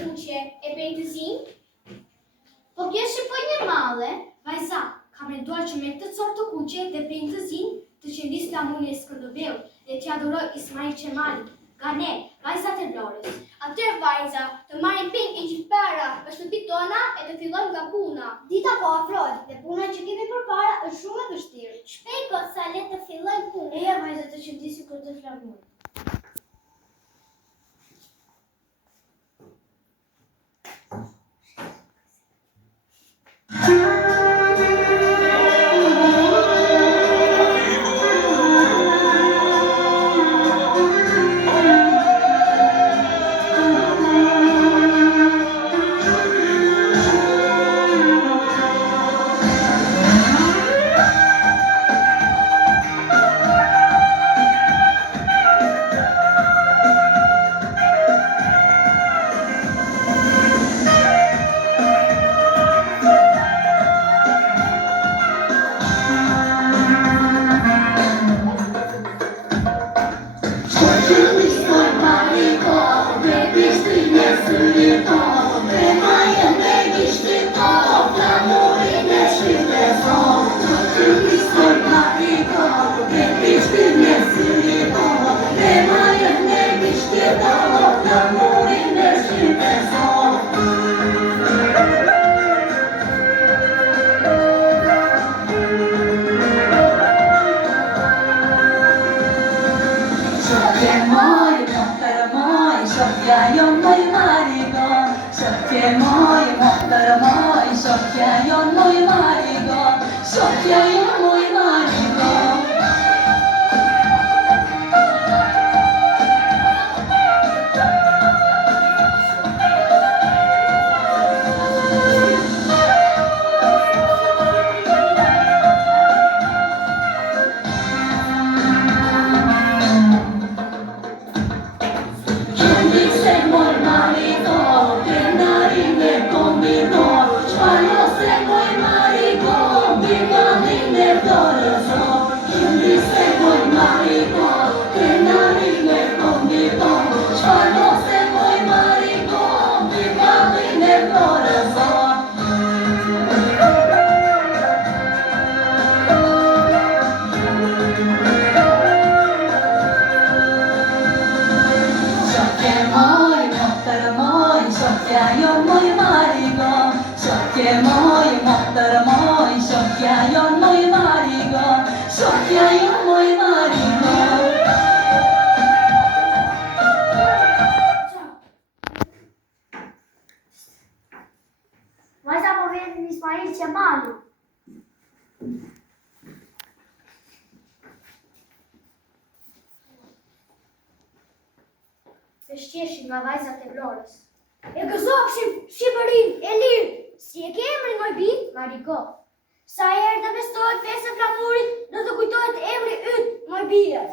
kuqe e pejtëzin? Po kjo shqipoj një male, vajza, ka menduar që me të copë të kuqe dhe pejtëzin të qëndis flamurin e Skënderbeu dhe t'ja adhuroj Ismail Qemali, nga ne, vajzat e Vlorës. Atëherë vajza, të marrim pikë e gjithë para për shtëpitë tona e të fillojmë nga puna. Dita po afrohet dhe puna që kemi përpara është shumë e vështirë. Shpejt goca, le të fillojmë punën. Eja vajza të qëndisi kur të flamurin. Vajza po vjen Ismail Qemali. Feshqeshin nga vajzat e Vlorës. E gëzofshim Shqipërinë e lirë. Si e ke emrin moj bi? Marigo. Sa herë të festohet festa e flamurit, do të kujtohet emri yt, moj bie.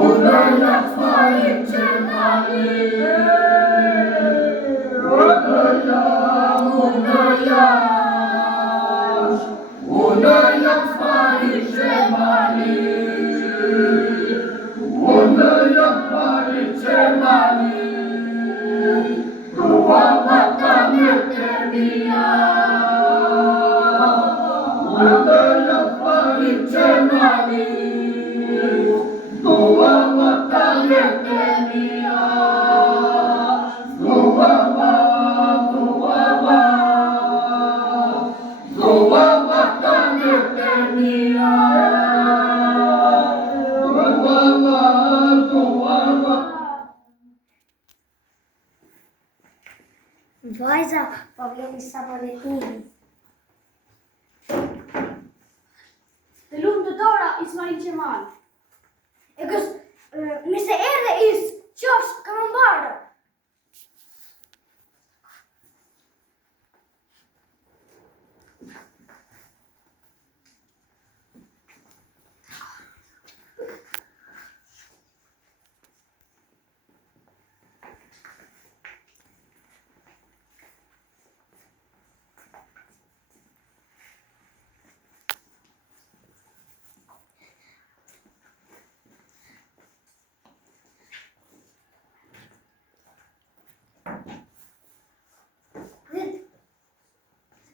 Undan yakma Vajza, po vjeni sa boletini. Të lumë të dora, Ismail Qemal. Mi se erdhe is, qofsh ka më mbarë.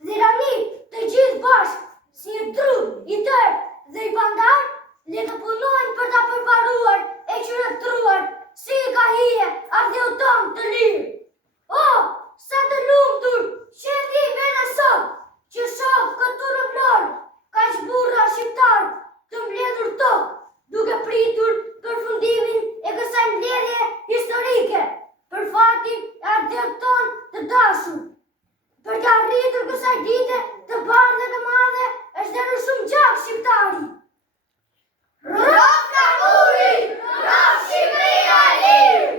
Dhirani të gjithë bashkë, si një tru, i tërë dhe i bandar, le të punojnë për ta përparuar e qyretruar, si i ka hije ardheu tonë të lirë. O, sa të lumtur, që e ndi vene sot, që shoh këtu në vlorë, ka që burra shqiptarë të mbledhur tokë, duke pritur për fundimin e kësaj mbledhje historike, për fatin e ardheu tonë të dashur. Për të arritur kësaj dite të bardhë dhe të madhe, është dhënë shumë gjak shqiptari. Rob Kamuri, rob Shqipëria e lirë!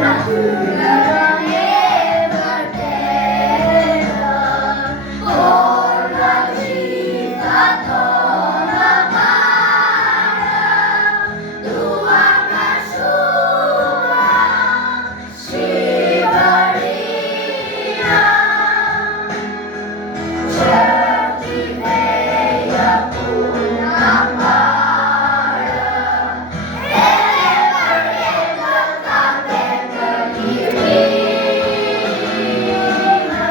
Natura